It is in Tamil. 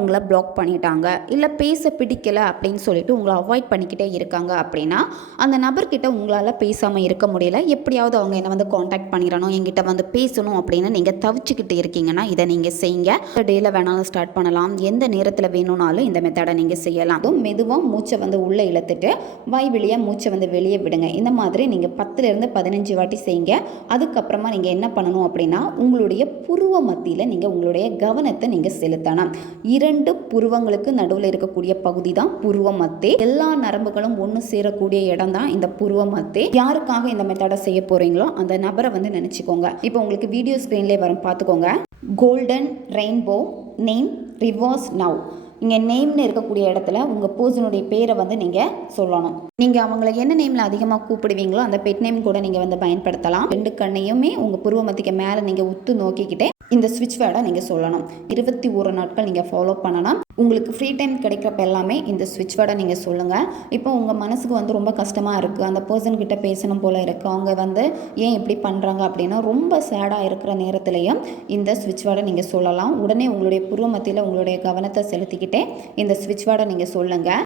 உங்களை பிளாக் பண்ணிட்டாங்க, இல்லை பேச பிடிக்கல அப்படின்னு சொல்லிட்டு உங்களை அவாய்ட் பண்ணிக்கிட்டே இருக்காங்க அப்படின்னா, அந்த நபர்கிட்ட உங்களால் பேசாமல் இருக்க முடியல, எப்படியாவது அவங்க என்னை வந்து காண்டாக்ட் பண்ணிடணும், என்கிட்ட வந்து பேசணும் அப்படின்னு நீங்கள் தவிச்சுக்கிட்டு இருக்கீங்கன்னா இதை நீங்கள் செய்யுங்க. டேயில் வேணாலும் ஸ்டார்ட் பண்ணலாம், எந்த நேரத்தில் வேணும்னாலும் இந்த மெத்தடை நீங்கள் செய்யலாம். அதுவும் மெதுவாக மூச்சை வந்து உள்ளே இழுத்துட்டு வாய் வழியாக மூச்சை வந்து வெளியே விடுங்க. இந்த மாதிரி நீங்கள் 10லேருந்து 15 வாட்டி செய்யுங்க. அதுக்கப்புறமா நீங்கள் என்ன பண்ணணும் அப்படின்னா, உங்களுடைய புருவ மத்தியில் நீங்கள் உங்களுடைய கவனத்தை நீங்கள் செலுத்தணும். 2 புருவங்களுக்கு நடுவில் இருக்கக்கூடிய பகுதி தான் புருவ மத்தே. எல்லா நரம்புகளும் ஒன்று சேரக்கூடிய இடம் தான் இந்த புருவ மத்தே. யாருக்காக இந்த மெத்தடை செய்ய போறீங்களோ அந்த நபரை வந்து நினைச்சுக்கோங்க. இப்போ உங்களுக்கு வீடியோ ஸ்கிரீன்லேயே வரும், பார்த்துக்கோங்க. Golden rainbow name reverse now. இங்கே நேம்னு இருக்கக்கூடிய இடத்துல உங்கள் பர்சனுடைய பேரை வந்து நீங்கள் சொல்லணும். நீங்கள் அவங்கள என்ன நேமில் அதிகமாக கூப்பிடுவீங்களோ அந்த பெட் நேம் கூட நீங்கள் வந்து பயன்படுத்தலாம். 2 கண்ணையுமே உங்கள் புருவ மத்திக்கு மேலே நீங்கள் உத்து நோக்கிக்கிட்டே இந்த ஸ்விட்ச் வேர்டை நீங்கள் சொல்லணும். 21 நாட்கள் நீங்கள் ஃபாலோ பண்ணணும். உங்களுக்கு ஃப்ரீ டைம் கிடைக்கிறப்ப எல்லாமே இந்த ஸ்விட்ச் வேர்டை நீங்கள் சொல்லுங்கள். இப்போ உங்கள் மனசுக்கு வந்து ரொம்ப கஷ்டமாக இருக்குது, அந்த பர்சன்கிட்ட பேசணும் போல் இருக்குது, அவங்க வந்து ஏன் இப்படி பண்ணுறாங்க அப்படின்னா ரொம்ப சேடாக இருக்கிற நேரத்துலையும் இந்த ஸ்விட்ச் வேர்டை நீங்கள் சொல்லலாம். உடனே உங்களுடைய புருவ மத்தியில் உங்களுடைய கவனத்தை செலுத்திக்கிட்டே இந்த ஸ்விட்ச் வேர்டை நீங்கள் சொல்லுங்கள்.